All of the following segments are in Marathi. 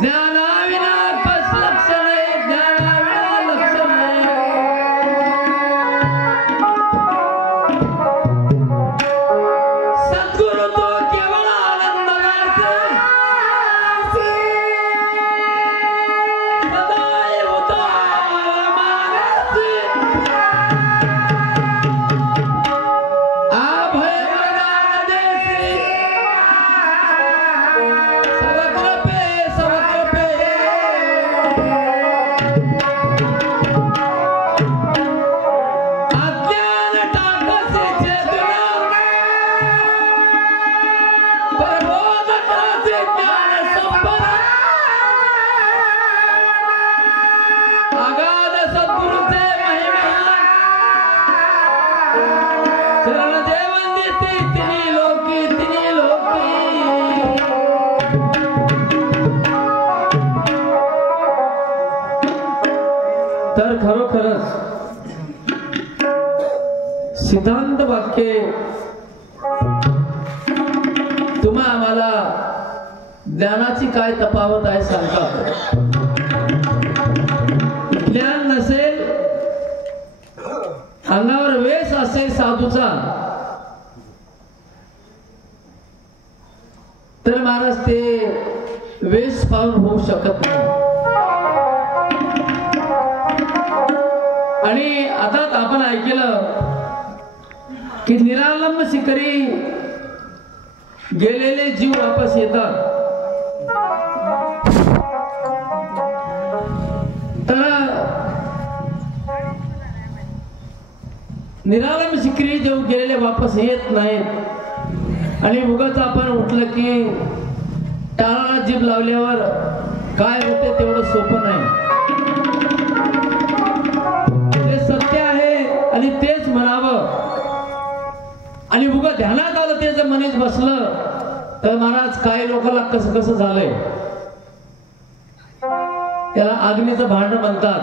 ज्ञानाविना कस लक्षण आहे, ज्ञानाविना लक्षण आहे. सद्गुरु तो केवळ आनंद गायचे, सदाय उतार मागायचे. अभय वरदान देसी, सवकृपे सवकृपे. अज्ञान टाकसे चेतना, प्रबोध करासे ज्ञान संपदा. अगाध सद्गुरूचे महिमा, चरण देवंदिती तिन्ही लोकी, तिन्ही लोकी. तर खरोखरच सिद्धांत वाक्य तुम्हा आम्हाला ज्ञानाची काय तफावत आहे सांगता. ज्ञान नसेल, अंगावर वेश असेल साधूचा, तर महाराज ते वेश पाहून होऊ शकत नाही. आणि आता आपण ऐकलं की निरालंब शिकारी गेलेले जीव वापस येतात. तर निरालंब शिकारी जेव्हा गेलेले वापस येत नाहीत आणि उगाच आपण उठलं की टाळाला जीभ लावल्यावर काय होते तेवढं सोपं नाही. ते सत्य आहे आणि तेच म्हणावं. आणि उगा ध्यानात आलं ते जर मनीस बसलं तर महाराज काही लोकांना कसं कसं झालंय, त्याला अग्नीचं भांड म्हणतात.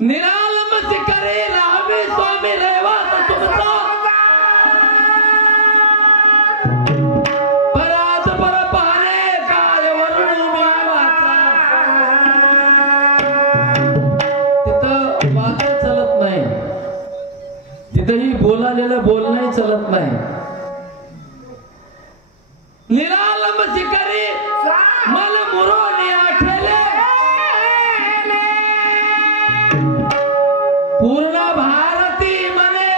निरालंब शिकारी रामी स्वामी रहिवास तुमचा, परात पर पाहणे काय वरून मी वाचा. तिथं वाद चलत नाही, तिथंही बोलालेलं बोलणंही चलत नाही. निरालंब शिकारी मन मुरोनी आठेले, पूर्ण भारती म्हणे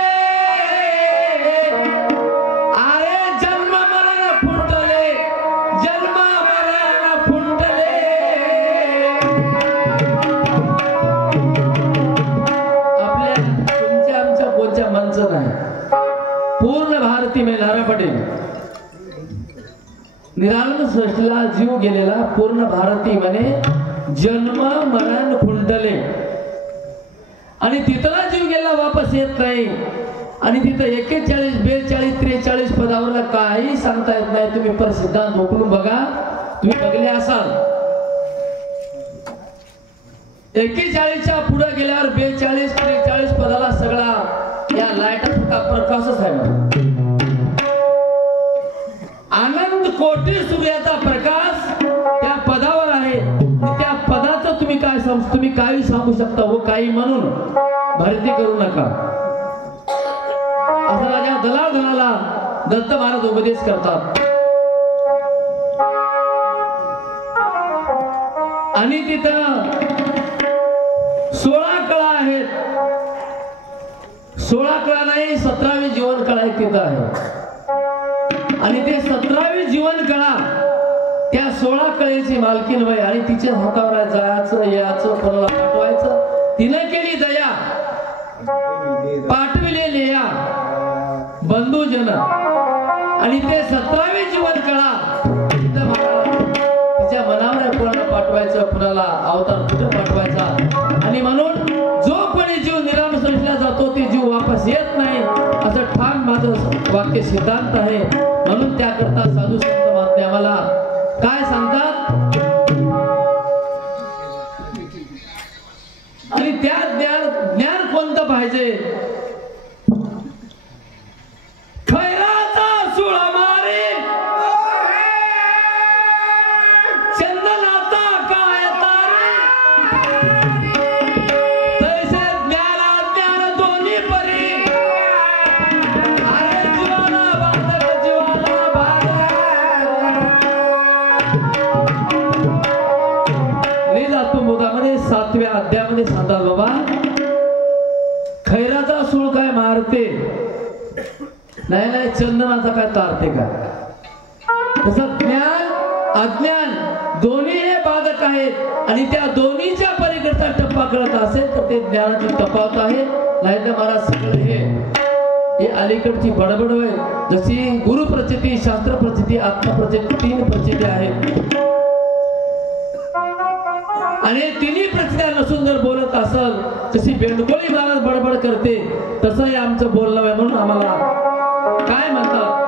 आरे जन्म मरण फुटले, जन्म मरण फुटले. आपल्या तुमच्या आमच्या कोणत्या मनचं नाही, पूर्ण भारती में नारा पटेल. निरालंब सृष्टीला जीव गेलेला पूर्ण भारती म्हणे जन्म मरण खुंटले. आणि तिथला जीव गेला वापस येत नाही. आणि तिथं 41, 42, 43 पदावरला काही सांगता येत नाही. तुम्ही पर सिद्धांत उकलून बघा, तुम्ही बघले असाल. 41च्या पुढे गेल्यावर 42, 43 पदाला सगळा या लाईटचा प्रकाशच आहे. आनंद कोटी सूर्याचा प्रकाश त्या पदावर आहे. त्या पदाचं तुम्ही काही सांगू शकता व काही म्हणून भरती करू नका. असं राजा दलाला दत्त महाराज उपदेश करतात. आणि तिथं 16 कळा आहेत. 16 कळा नाही, 17वी जीवन कळा एक तिथं आहे. आणि ते 17वी जीवन कळा त्या 16 कळेची मालकीन वय. आणि तिच्या हातावर जायचं याचं कोणाला पाठवायचं. तिने केली दया, पाठविले लेया बंधूजन. आणि ते 17वी जीवन कळा तिच्या मनावर कोणाला पाठवायचं, कुणाला अवतार कुठे पाठवायचा. आणि म्हणून जो कोणी जीव निराम सृष्टीला जातो ते जीव वापस येत नाही असं ठाम माझं वाक्य सिद्धांत आहे. म्हणून त्याकरता साधू संत महात्मे आम्हाला काय सांगतात. आणि त्या ज्ञान कोणतं पाहिजे. खैराचा नाही नाही, चंदनाचा काय तारते का? तसं ज्ञान अज्ञान दोन्ही हे बाधक आहेत आणि त्या दोन्हीच्या पलीकडचा टप्पा कळत असेल तर ते ज्ञानाची तफावत आहे. नाही तर मला सगळं हे अलीकडची बडबड होय. जशी गुरु प्रचिती, शास्त्र प्रचिती, आत्मप्रचिती, 3 प्रचिती आहेत आणि तिन्ही प्रचित्या नसून जर बोलत असल तशी बेंडकोळी महाराज बडबड करते तसं हे आमचं बोलणं आहे. म्हणून आम्हाला काय म्हणतात,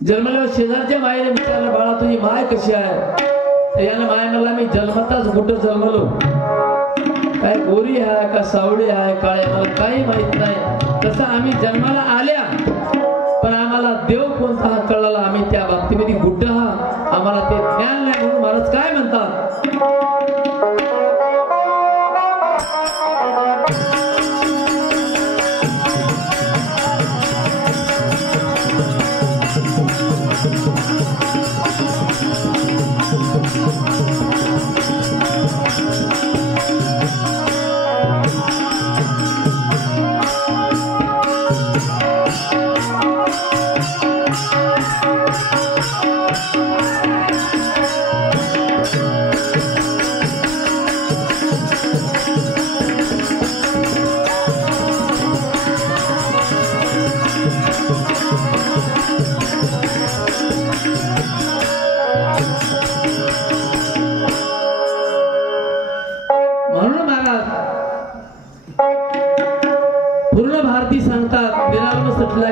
जन्मल्यावर शेजारच्या मायेने विचारलं, बाळा तुझी माय कशी आहे? याने माय मला मी जन्मताच गुड्ड जन्मलो, काय गोरी आहे का सावळी आहे काळे मला काही माहित नाही. तसं आम्ही जन्माला आल्या पण आम्हाला देव कोणता हा कळला, आम्ही त्या बाबतीमध्ये गुड्ड हा, आम्हाला ते ज्ञान नाही. म्हणून महाराज काय म्हणतात,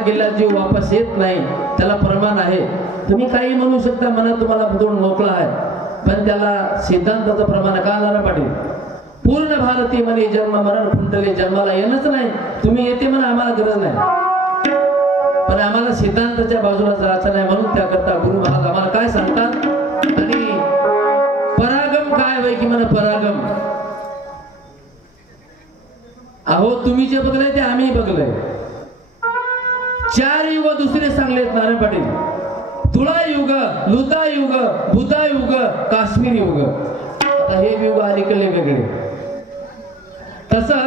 गेला जीव वापस येत नाही, त्याला प्रमाण आहे. तुम्ही काही म्हणू शकता, मनात तुम्हाला दोन मोकळा आहे, पण त्याला सिद्धांताचं प्रमाण का आणायला पाहिजे. पूर्ण भारती म्हणे जन्म मरण कुंडले, जन्माला येणंच नाही, तुम्ही येते म्हणा आम्हाला गरज नाही, पण आम्हाला सिद्धांताच्या बाजूला जायचं नाही. म्हणून त्याकरता गुरु महाराज आम्हाला काय सांगतात, आणि परागम काय होय की म्हणा परागम. अहो तुम्ही जे बघलंय ते आम्ही बघलंय. 4 युग दुसरे सांगलेत नारायण पाटील, तुळा युग, लुता युग, बुधा युग, काश्मीर युग. आता हे युग अलीकडे वेगळे. तसं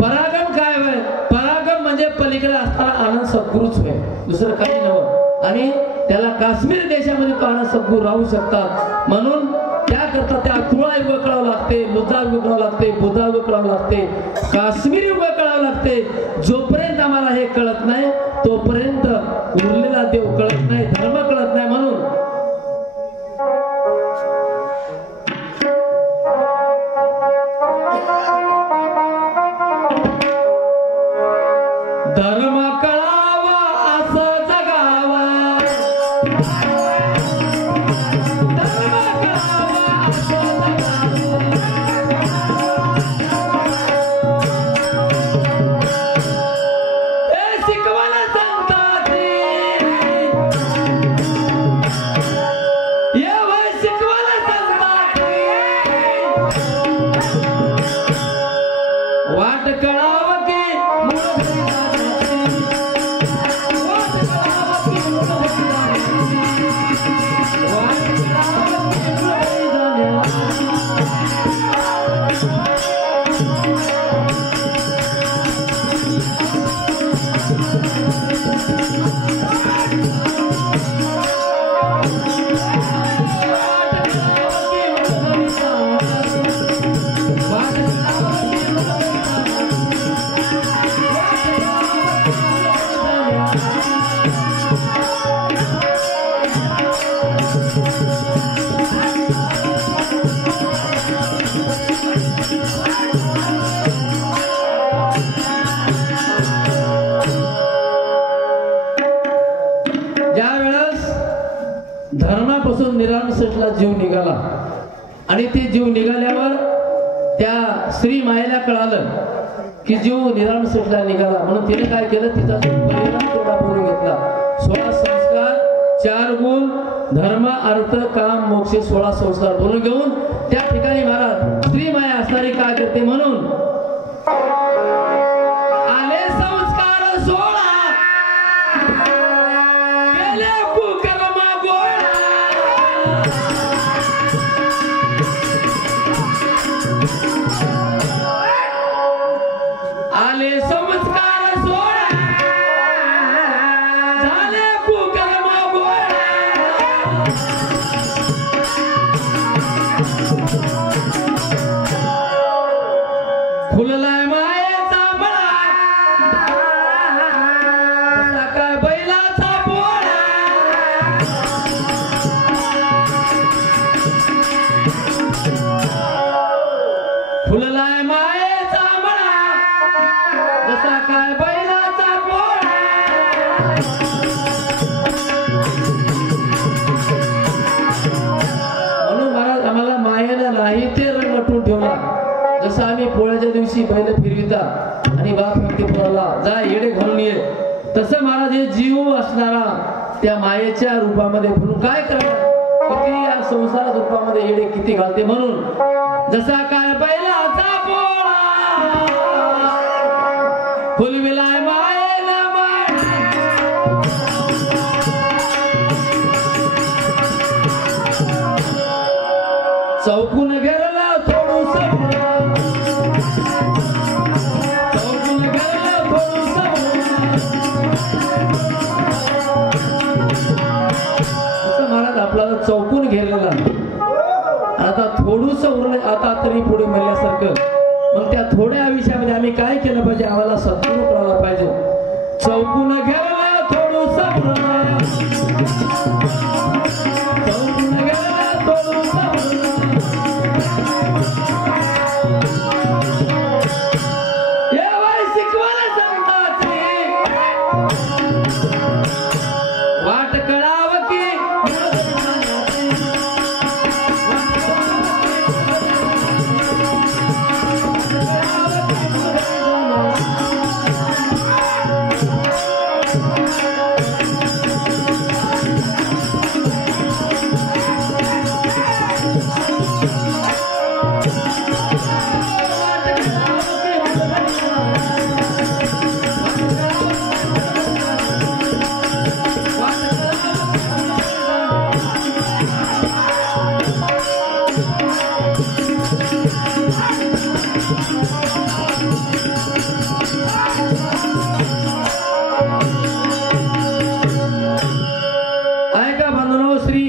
परागम काय होय, परागम म्हणजे पलीकडे असताना आनंद सद्गुरूच होय, दुसरं काही नव्हतं. आणि त्याला काश्मीर देशामध्ये तो आनंद सद्गुरू राहू शकतात. म्हणून त्याकरता त्या तुळा युग कळावं लागते, लुता युग कळावं लागते, बुधा युग कळावं लागते, काश्मीर युग कळावं लागते. जोपर्यंत आम्हाला हे कळत नाही तोपर्यंत उरलेला देव कळत नाही, धर्म कळत नाही. म्हणून धर्म कळावा असं जगावा, ज्या वेळेस धर्मापासून निराळम सृष्टीला जीव निघाला आणि ते जीव निघाल्यावर त्या श्री मायेला कळालं की जीव निराळम सृष्टीला निघाला, म्हणून तिने काय केलं, तिचा परिणाम तेवढा बोलून घेतला. 16 संस्कार, 4 गुण, धर्म अर्थ काम मोक्ष 16 संस्कार बोलून घेऊन त्या ठिकाणी महाराज श्री माया असणारी काय करते, म्हणून आले संस्कार 16 केले कुकर्म गोळा. आले संस्कार 16 झाले कुकर्म गोळा. फुललाय मायेचा मळा तसा काय बैलाचा पोळा. फुललाय मायेचा मळा तसा काय बैलाचा पोळा. म्हणून महाराज आम्हाला मायेनं नाही ते रंग नटून ठेवला. जसं आम्ही पोळ्याच्या दिवशी बैल फिरविता आणि बाप म्हणते पोळाला जा येडे घालून ये, तसं महाराज हे जीव असणारा त्या मायेच्या रूपामध्ये म्हणून काय करणार, किती या संसार रूपामध्ये येडे किती घालते. म्हणून जसा काय बैलाचा पोळा फुलविलाय मायेला माय. चौकून गेला थोडूस महाराज आपल्याला चौकून घेतलेला, आता थोडूस उरलं, आता तरी पुढे म्हणल्यासारखं. मग त्या थोड्या आयुष्यामध्ये आम्ही काय केलं पाहिजे, आम्हाला सद्गुरू करायला पाहिजे. चौकून गेला थोडूस उरलं, चौकून गेला थोडूस उरलं. येवाय शिकवायला संताची वाट कळाव की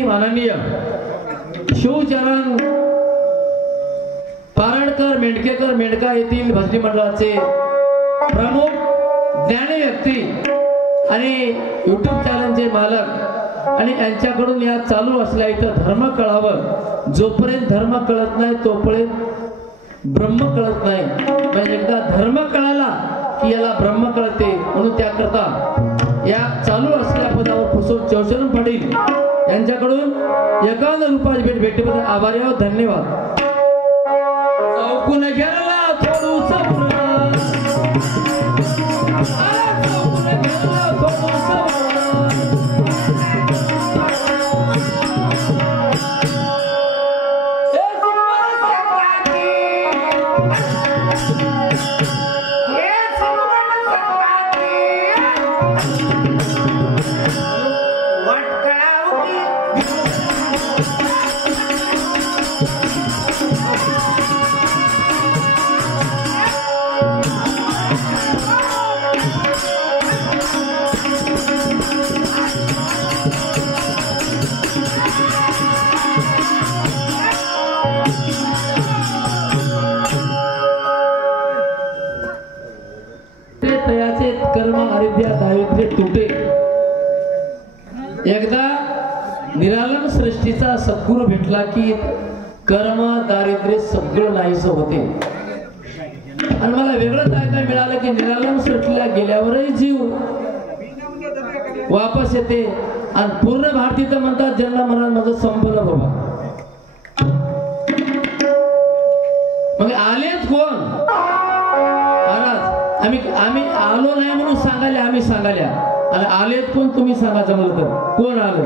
माननीय शिवचरण पारणकर मेंढकेकर मेंढका येथील भजनी मंडळाचे प्रमुख ज्ञानी व्यक्ती आणि युट्यूब चॅनलचे मालक आणि यांच्याकडून या चालू असल्या इथं धर्म कळावं. जोपर्यंत धर्म कळत नाही तोपर्यंत ब्रह्म कळत नाही. म्हणजे एकदा धर्म कळाला की याला ब्रह्म कळते. म्हणून त्याकरता या चालू असलेल्या पदावर फुसून चौचरण पाटील यांच्याकडून एकावन्न रुपयाची भेट भेटल्याबद्दल आभारी आहोत. धन्यवाद. चौकून गेला थोडूस उरलं, चौकून गेला थोडूस उरलं. तुटे एकदा निरालम सृष्टीचा सद्गुरू भेटला की कर्म दारिद्र्य सगळं नाहीसं होते. आणि मला वेगळंच ऐकायला मिळालं की निरालम सृष्टीला गेल्यावरही जीव वापस येते आणि पूर्ण भारती तर म्हणतात जन्म मरण माझं संपलं बाबा. मग आलेच कोण महाराज? आम्ही आलो नाही म्हणून सांगायला, आम्ही सांगायला. आणि आलेत कोण तुम्ही सांगा जमलं तर. कोण आलं?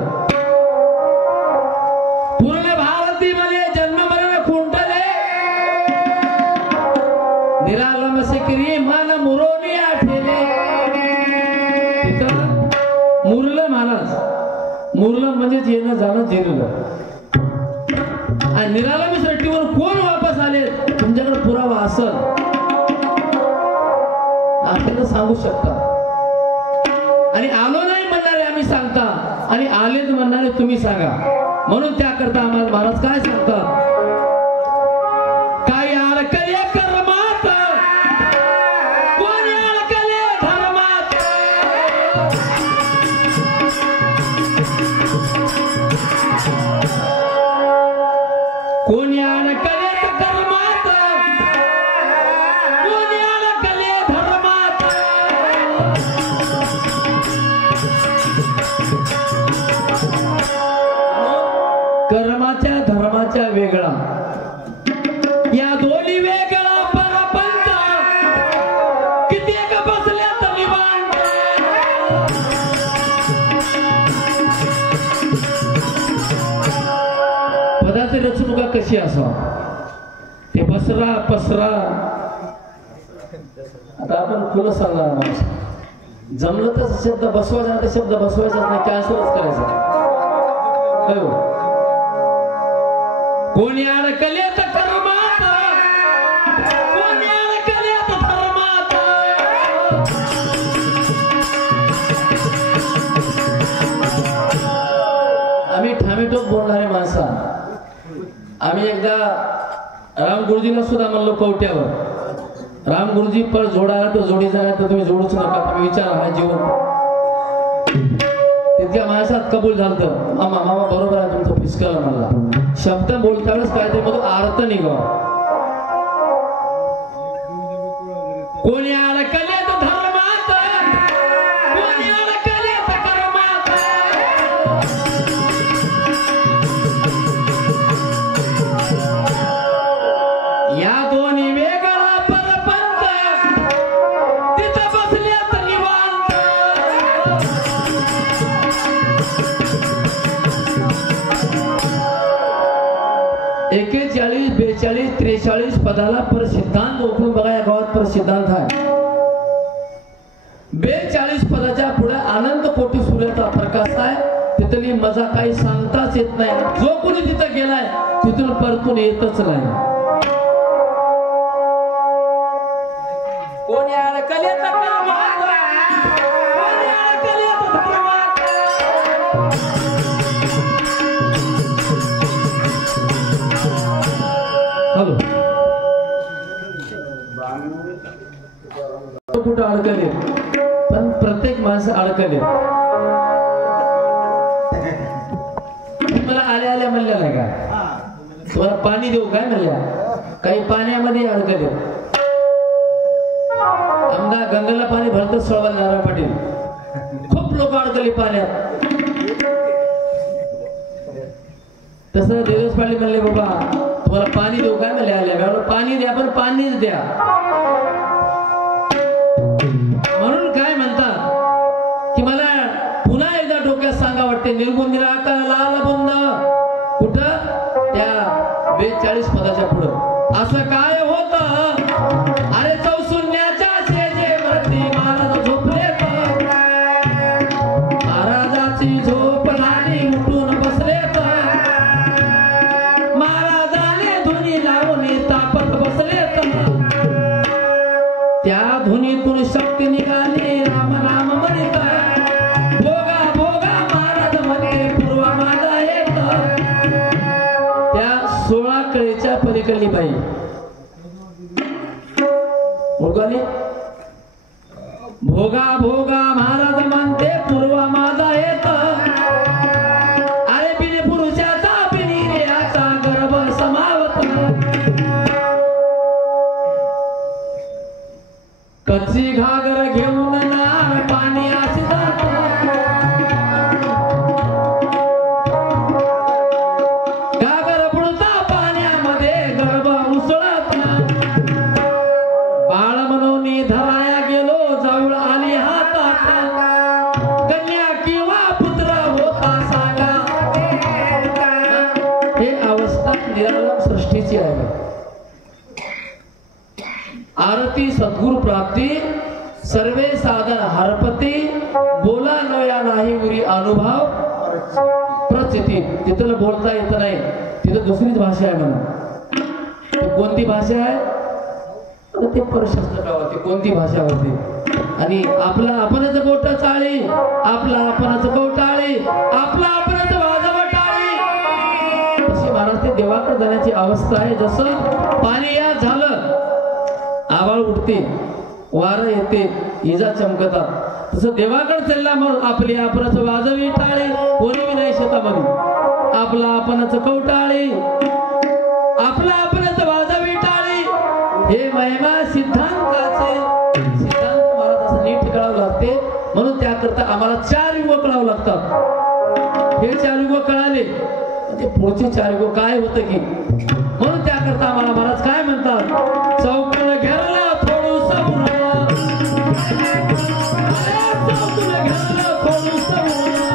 पूर्ण भारतीमध्ये जन्म मरण खुंटले निरालम सिकरी मन मुरोनी आठेले. तिथं मुरलं महाराज. मुरलं म्हणजेच येणं जाणं जिरलं. आणि निरालम सट्टीवर कोण वापस आले तुमच्याकडे पुरावा असल आपल्याला सांगू शकता. आणि आलो नाही म्हणणारे आम्ही सांगता आणि आलेत म्हणणारे तुम्ही सांगा. म्हणून त्याकरता आम्हाला महाराज काय सांगतात? काय अडकले कर्मात कोणी अडकले धर्मात. कोणी अडकले कर्मात कोणी अडकले धर्मात. कर्माच्या धर्माच्या वेगळा, या दोन्ही वेगळा परपंच. किती एक बसल्यात निवांत. पदाची रचनुका कशी असावा ते बसरा पसरा. आता आपण खुलं सांगणार जमलं तर शब्द बसवायचा तर शब्द बसवायचाच नाही, कॅन्सलच करायचा. कोणी अडकले तर कर्मात कोणी अडकले तर धर्मात. आम्ही ठामेटोप बोलणारे माणसा. आम्ही एकदा राम गुरुजीला सुद्धा म्हणलो कवट्यावर, राम गुरुजी पर जोडायला तर जोडी जायला तर तुम्ही जोडूच नका, तुम्ही विचारा हा जीवन. तितक्या माणसात कबूल झालं. मामा बरोबर आहे तुमचं फिसकल म्हणला. शब्द बोलता वेळेस काहीतरी मग अर्थ निघा. कोणी अडकले तर धर्मात कोणी अडकले तर कर्मात. या दोन्ही वेगळा परपंच तिथं बसल्यात निवांत. एकेचाळीस 42 43 पदाला पर सिद्धांत ओळखून बघा. या गावात पर सिद्धांत आहे. 42 पदाच्या पुढे अनंत कोटी सूर्याचा प्रकाश आहे. तिथली मजा काही सांगताच येत नाही. जो कोणी तिथं गेलाय तिथून परतून येतच नाही. कोणी अडकले तर कर्मात कोणी अडकले तर धर्मात. हॅलो कुठं अडकले पण प्रत्येक माणसं अडकले. मला आल्या म्हणल्या नाही का तुम्हाला पाणी देऊ काय म्हणल्या. काही पाण्यामध्ये अडकले. आमदार गंगेला पाणी भरतं सोळवाल नारायण पाटील. खूप लोक अडकले पाण्यात. तसं देवेश पाटील म्हणले बाबा तुम्हाला पाणी देऊ काय म्हणले. आल्या पाणी द्या पण पाणीच द्या. म्हणून काय म्हणतात की मला पुन्हा एकदा डोक्यात सांगा वाटते. निर्गुण निराकार लाल बुंद कुठं त्या 42 पदाच्या पुढं असं काय होत. अरे चौशून्याच्या शेजेवरती महाराज झोपले. महाराजाची झोप झाली उठून बसले. महाराजाने धुनी लावून तापत बसले. त्या धुनीतून शक्ती निघाली राम राम म्हणत. भोगा भोगा महाराज म्हणते पूर्वा माझा येत. त्या 16 कळेच्या पलीकडली बाई भोगा भोगा महाराज म्हणते पूर्वा माझा येत. अरे बिन पुरुषाचा बिनिरेचा गर्भ समावत. कच्ची घागर घेऊन नार पाणी असे जात. भारती सद्गुरु प्राप्ती सर्वे साधन हरपती बोला नया नाही उरी अनुभव प्रचिती. तिथं बोलता येत नाही, तिथं दुसरीच भाषा आहे म्हणा. कोणती भाषा आहे ते परशास्त्र गावात कोणती भाषा होती. आणि आपला आपणच बोट चाळी, आपला आपणच कवटाळी, आपला आपणच वाजव टाळी. अशी महाराज ते देवाकडे जाण्याची अवस्था आहे. जसं पाणी या झालं, आवाळ उठते, वारं येते, इजा चमकतात, तसं देवाकडे चालला मग आपली आपणच वाजवी टाळी. कोणी नाही शेतामध्ये, आपला आपणच कवटाळी, आपला आपणच वाजवी टाळी. हे महिमा सिद्धांताचे, सिद्धांत महाराज असं नीट कळावं लागते. म्हणून त्याकरता आम्हाला 4 युग कळावं लागतात. हे 4 युग कळाले म्हणजे पुढचे 4 युग काय होतं की. म्हणून त्याकरता आम्हाला महाराज काय म्हणतात, चौकन घेरला थोडूस उरला, चौकन घेरला थोडूस उरला,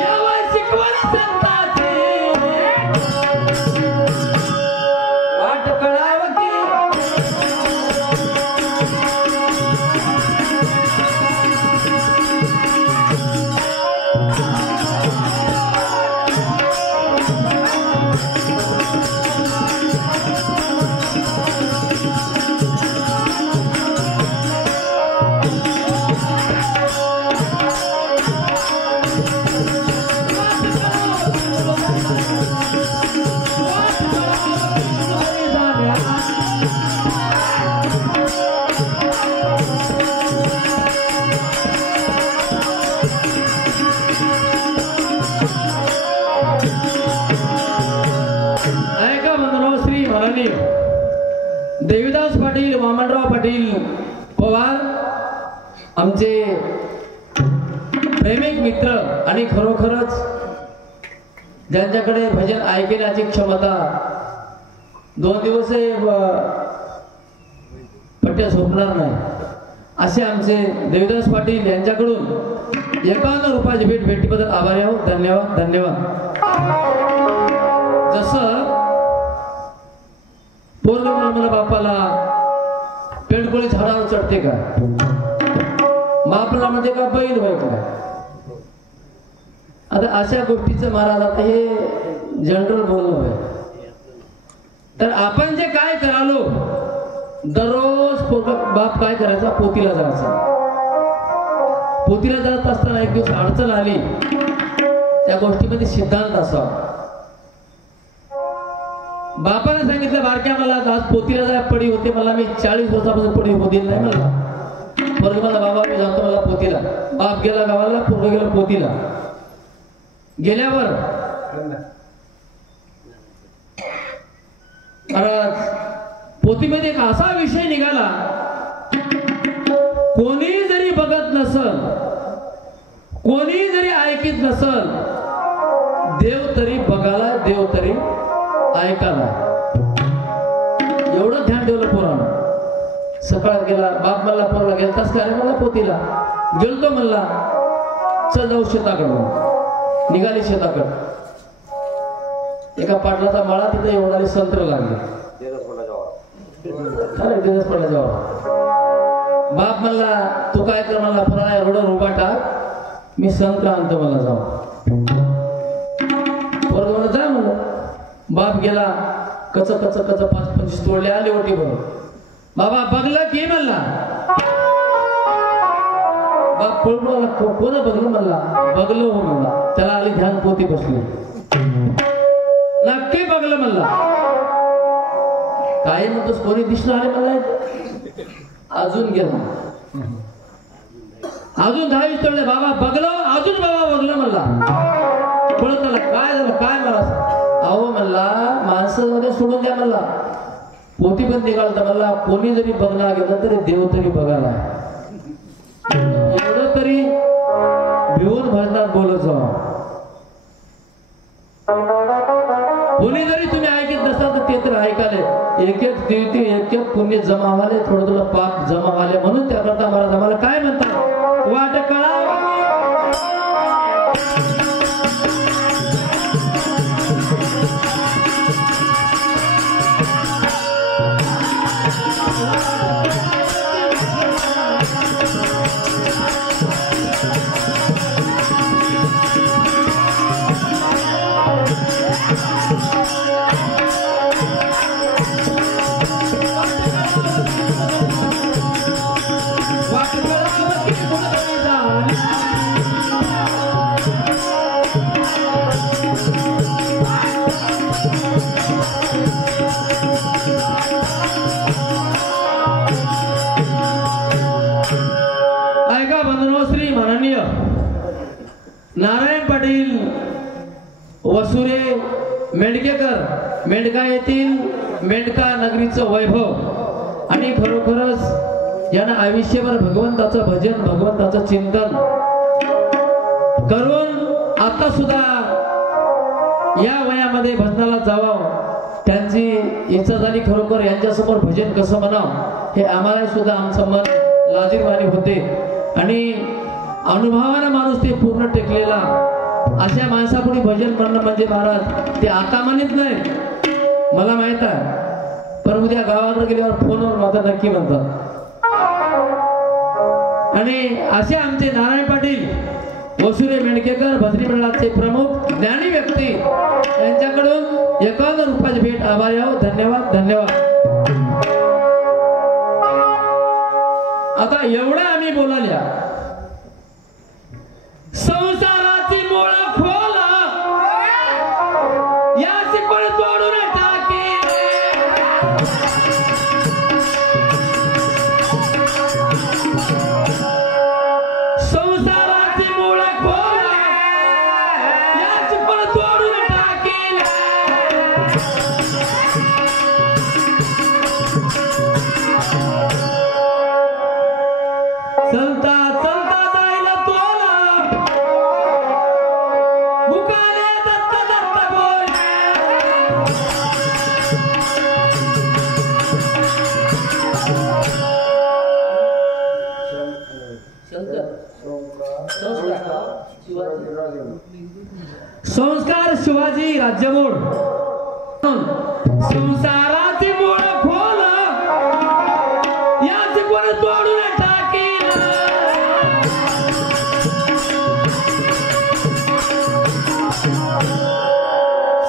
यावर शिकवण संताची वाट कळावती. देवीदास पाटील, वामनराव पाटील पवार आमचे प्रेमिक मित्र आणि खरोखरच ज्यांच्याकडे भजन ऐकण्याची क्षमता 2 दिवस पट्ट्या झोपणार नाही असे आमचे देवीदास पाटील यांच्याकडून 51 रुपयाची भेट भेटीबद्दल आभारी आहोत. धन्यवाद धन्यवाद. जसं पौर्णिमा बापाला पेंडकोळी झाडावर चढते का, बापाला म्हणजे का बैल होय का. आता अशा गोष्टीचं महाराज आता हे जनरल बोलणं होय. तर आपण जे काय करालो, दररोज बाप काय करायचा, पोतीला जायचा. पोतीला जात असताना एक दिवस अडचण आली, त्या गोष्टीमध्ये सिद्धांत असावा. बापाने सांगितलं, बारक्या मला आज पोतीला जाय पडी होते, मला मी 40 वर्षापासून पडी होती नाही मला. बरं मला बाबा मी जातो मला पोतीला. बाप गेला गावाला, पोरगं गेला पोतीला. गेल्यावर पोतीमध्ये एक असा विषय निघाला, कोणी जरी बघत नसल, कोणी जरी ऐकत नसल, देव तरी बघाला, देव तरी ऐकायला. एवढं ध्यान ठेवलं पोरानं. सकाळ गेला, बाप मला पोरला गेलतास का रे मला पोतीला. गेलतो म्हणला, चल जाऊ शेताकडून. निघाली शेताकडं. एका पाटलाचा माळा, तिथे एवढाले संत्र लागले. देवच पडला जेव्हा. बाप म्हणला, तू काय कर म्हणला, फराळा एवढं रुबा टाक, मी संत्र आणतो मला जाऊ. पोरगं म्हणलं जा म्हणलं. बाप गेला, कच कच कच 5-25 तोडले, आले ओटी भरून. बाबा बघलं की म्हणला. बाप पळून कोण बघलं म्हणला. बघलो हो म्हणला. त्याला आली ध्यान, पोती बसली. नक्की बघलं म्हणला. काय म्हणतोस, कोणी दिसलं आले मला. अजून गेला, अजून 10-20 तोडले. बाबा बघलो, अजून बाबा बघलं म्हणला. पळत आला, काय झालं काय मला. अहो म्हणला, माणसं मध्ये सोडून द्या म्हणला, पोती पण निघालता म्हणला. कोणी जरी बघणार गेलं तरी देव तरी बघायला. एवढं तरी भिवून भजनात बोलत जावा. कोणी जरी तुम्ही ऐकत नसाल तर ते तर ऐकाले. एक एक तीर्थी एक एक पुण्य जमा व्हाले, थोडं थोडं पाप जमा व्हाले. म्हणून त्याकरता महाराज आम्हाला काय म्हणतात, वाट कळावं. ऐका बंधनोश्री माननीय नारायण पाटील वसुरे मेंढकेकर, मेंढका येथील मेंढका नगरीचं वैभव आणि खरोखरच यांना आयुष्यभर भगवंताचं भजन, भगवंताचं चिंतन करून आता सुद्धा या वयामध्ये भजनाला जावं, त्यांची इच्छा झाली. खरोखर यांच्यासमोर भजन कसं म्हणावं हे आम्हाला सुद्धा आमचं मन लाजीरवाणी होते आणि अनुभवानं माणूस ते पूर्ण टेकलेला. अशा माणसापुढे भजन म्हणणं म्हणजे महाराज ते आता म्हणत नाही, मला माहित आहे, पण उद्या गावाकडे गेल्यावर फोनवर माझा नक्की म्हणतात. आणि असे आमचे नारायण पाटील वसुरे मेंढकेकर भजनी मंडळाचे प्रमुख ज्ञानी व्यक्ती यांच्याकडून 51 रुपयाची भेट. आभार यावं. धन्यवाद धन्यवाद. आता एवढं आम्ही बोलाल्या संसाराची मूळ खोला याची पण तोडून टाकी. संसाराची मूळ खोला याची पण तोडून टाकी. चलता चलता जायला तोला मुकाने दत्त दत्त बोले. संस्कार शिवाजी राज्यमूळ संसाराची मूळ खोल याची कोण तोडून टाकी.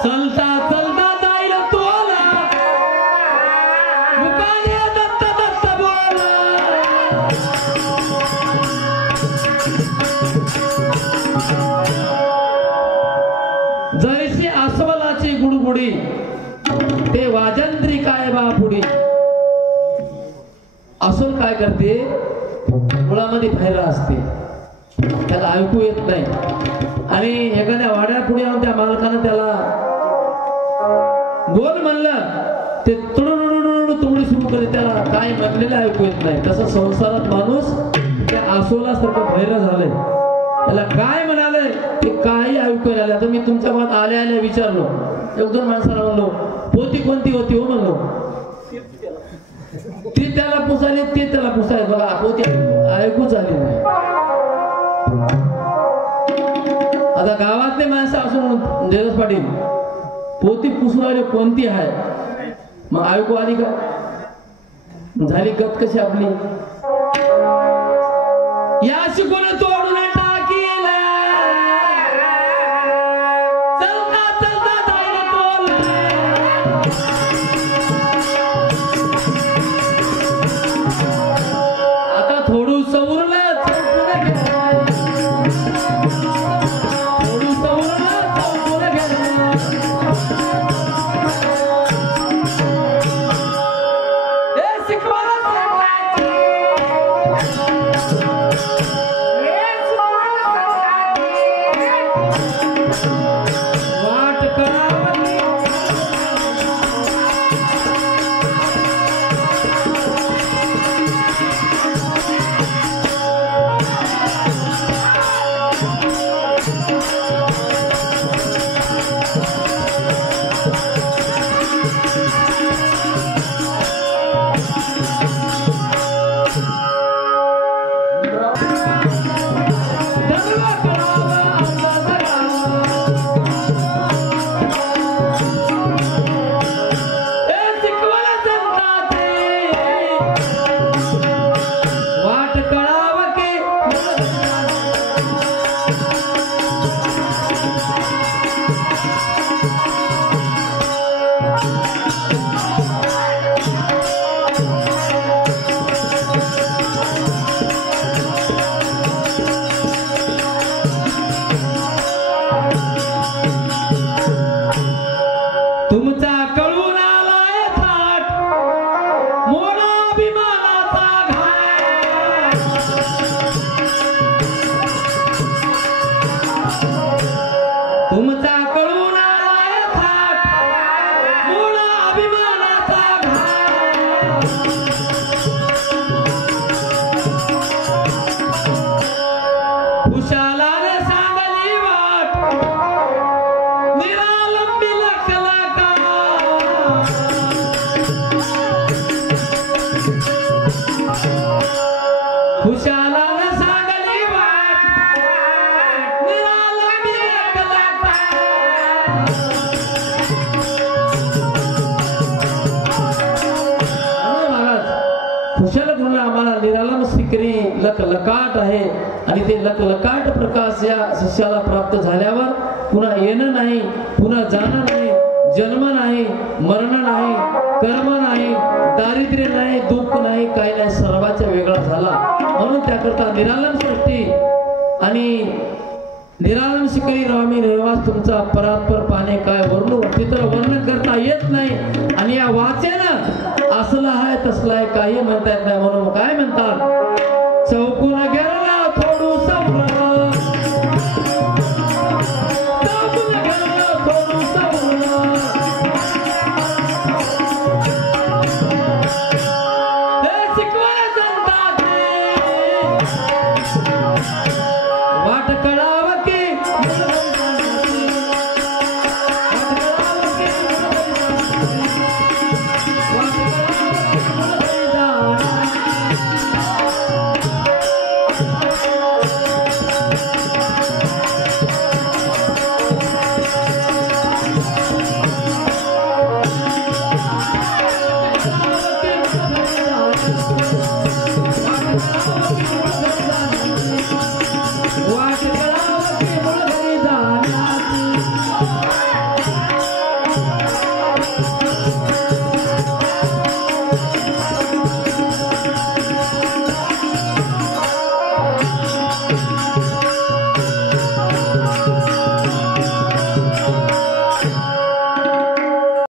चलता चलता जाईल तोला मुकाने दत्त दत्त बोला. जैसी अस्वलाची गुडगुडी ते वाजंत्री काय बापुडी. अस्वल काय करते, मुळामध्ये बाहेर असते, त्याला ऐकू येत नाही आणि एखाद्या वाड्या पुढे आणून त्या मालकानं त्याला बोल म्हणलं ते तुडुडुडुडुडु तुमडी सुरू करते, त्याला काय म्हणलेलं ऐकू येत नाही. तसं संसारात माणूस त्या अस्वलासारखं बाहेर झालंय, त्याला काय म्हणाले ते काही ऐकू आलं. आता मी तुमच्या मनात आल्या आल्या विचारलो, एक दोन माणसाला म्हणलो पोती कोणती होती हो म्हणलो, ती त्याला पुसायले ते त्याला पुसाय, बघा पोती ऐकूच आली नाही. आता गावातले माणसं असून जयदास पाटील पोती पुसून आले कोणती आहे, मग ऐकू आली का, झाली गत कशी आपली. या शिकून तोडून टाकीला चलता चलता जाईल तोला. आता थोडू सवरलं थोडू सवरलं चौपुरं घेतलं. हे शिकवायला वाट करावं. लकाट आहे आणि ते लकाट प्रकाश या शिष्याला प्राप्त झाल्यावर पुन्हा येणं नाही, पुन्हा जाणं नाही, जन्म नाही, मरण नाही, कर्म नाही, दारिद्र्य नाही, दुःख नाही, काही नाही, सर्वाचा वेगळा झाला. म्हणून त्याकरता निरालंब सृष्टी आणि निरालंब शिकरी रामी निवास तुमचा परात्पर पाने काय वर्णू तिथं वर्णन करता येत नाही. आणि या वाचेनं असला आहे तसला आहे काही म्हणता येत नाही. म्हणून काय म्हणतात, चौकून